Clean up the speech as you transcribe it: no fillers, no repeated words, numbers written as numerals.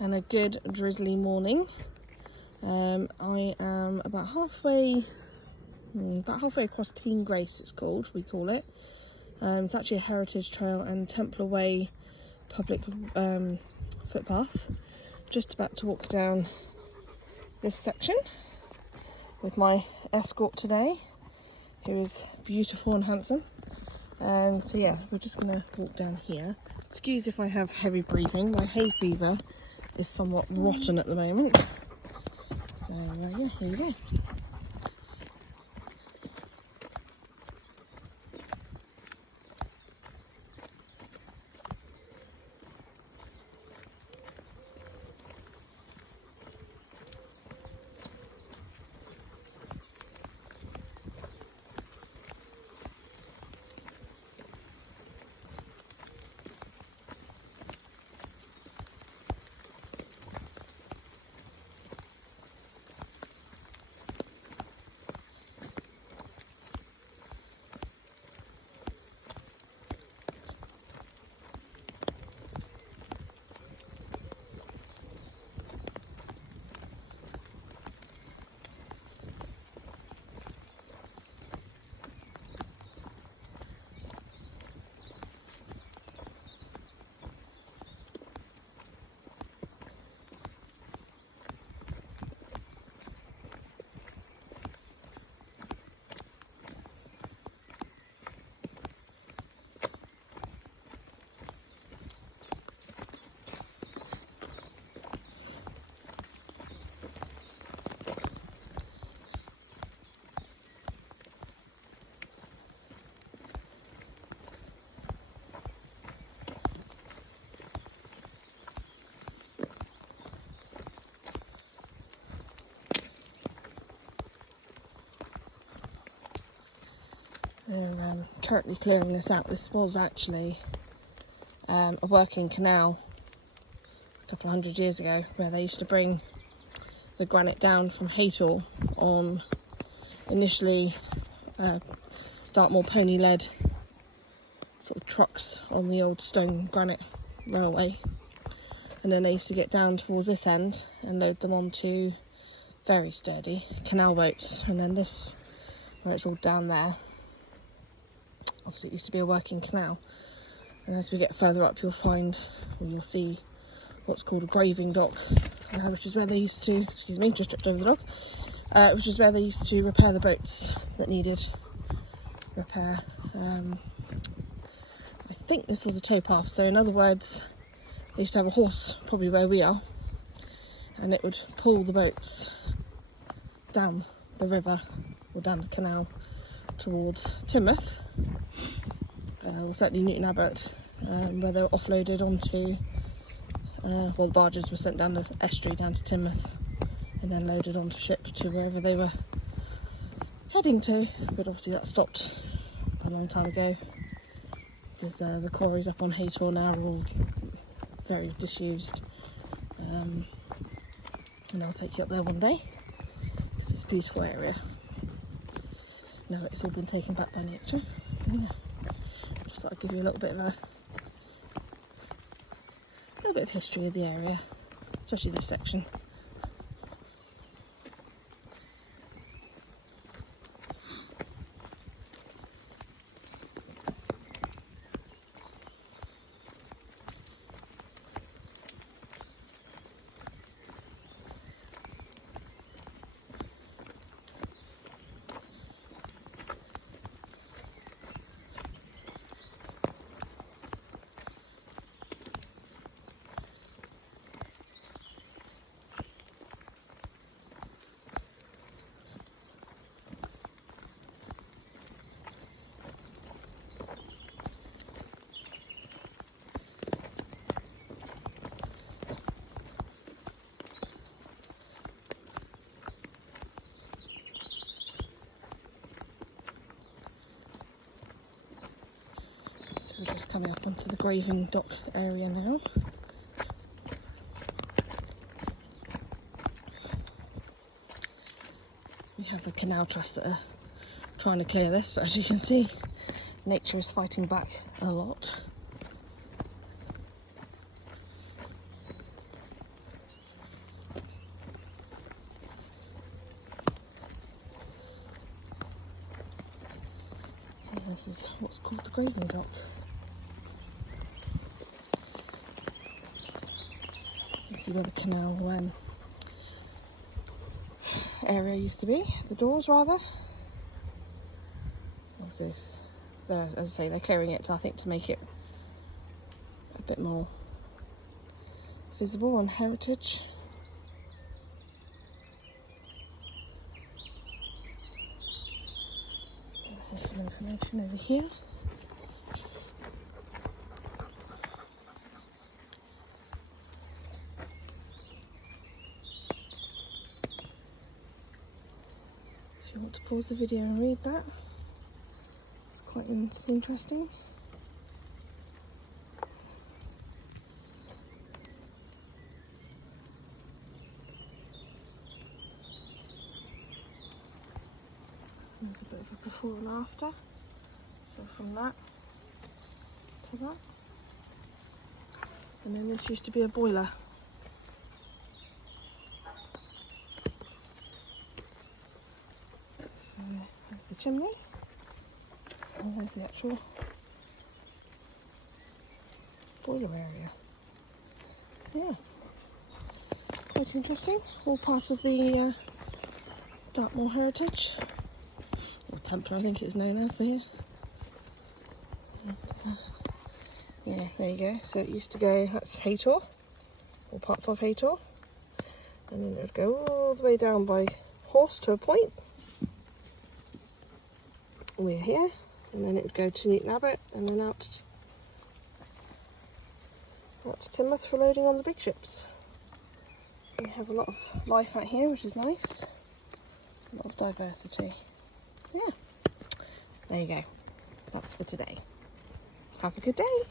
and a good drizzly morning. I am about halfway across Teen Grace, we call it. It's actually a heritage trail and Templar Way public footpath. Just about to walk down this section with my escort today, who is beautiful and handsome. So yeah, we're just gonna walk down here. Excuse if I have heavy breathing, my hay fever is somewhat rotten at the moment. So yeah, here we go. They're currently clearing this out. This was actually a working canal a couple of 100 years ago, where they used to bring the granite down from Haytor on initially Dartmoor pony led sort of trucks on the old stone granite railway, and then they used to get down towards this end and load them onto very sturdy canal boats. And then this, where it's all down there, obviously it used to be a working canal, and as we get further up you'll see what's called a graving dock, which is where they used to, excuse me, just tripped over the dog, which is where they used to repair the boats that needed repair. I think this was a towpath, so in other words, they used to have a horse, probably where we are, and it would pull the boats down the river or down the canal towards Teignmouth, or certainly Newton Abbot, where they were offloaded onto, the barges were sent down the estuary down to Teignmouth and then loaded onto ship to wherever they were heading to. But obviously that stopped a long time ago, because the quarries up on Haytor now are all very disused. And I'll take you up there one day, because it's a beautiful area. No, it's all been taken back by nature. So yeah, just thought I'd give you a little bit of history of the area, especially this section. We're just coming up onto the graving dock area now. We have the Canal Trust that are trying to clear this, but as you can see, nature is fighting back a lot. So this is what's called the graving dock. You see where the canal area used to be, the doors rather. Also, as I say, they're clearing it, I think, to make it a bit more visible on heritage. There's some information over here. If you want to pause the video and read that, it's quite interesting. There's a bit of a before and after. So from that to that. And then this used to be a boiler. So there's the chimney. And there's the actual boiler area. So yeah, quite interesting. All part of the Dartmoor heritage. Or Templar, I think it's known as here. And, yeah, there you go. So it used to go, that's Haytor, or parts of Haytor. And then it would go all the way down by horse to a point. We're here. And then it would go to Newton Abbot and then out to Teignmouth for loading on the big ships. We have a lot of life out here, which is nice. A lot of diversity. Yeah, there you go. That's for today. Have a good day.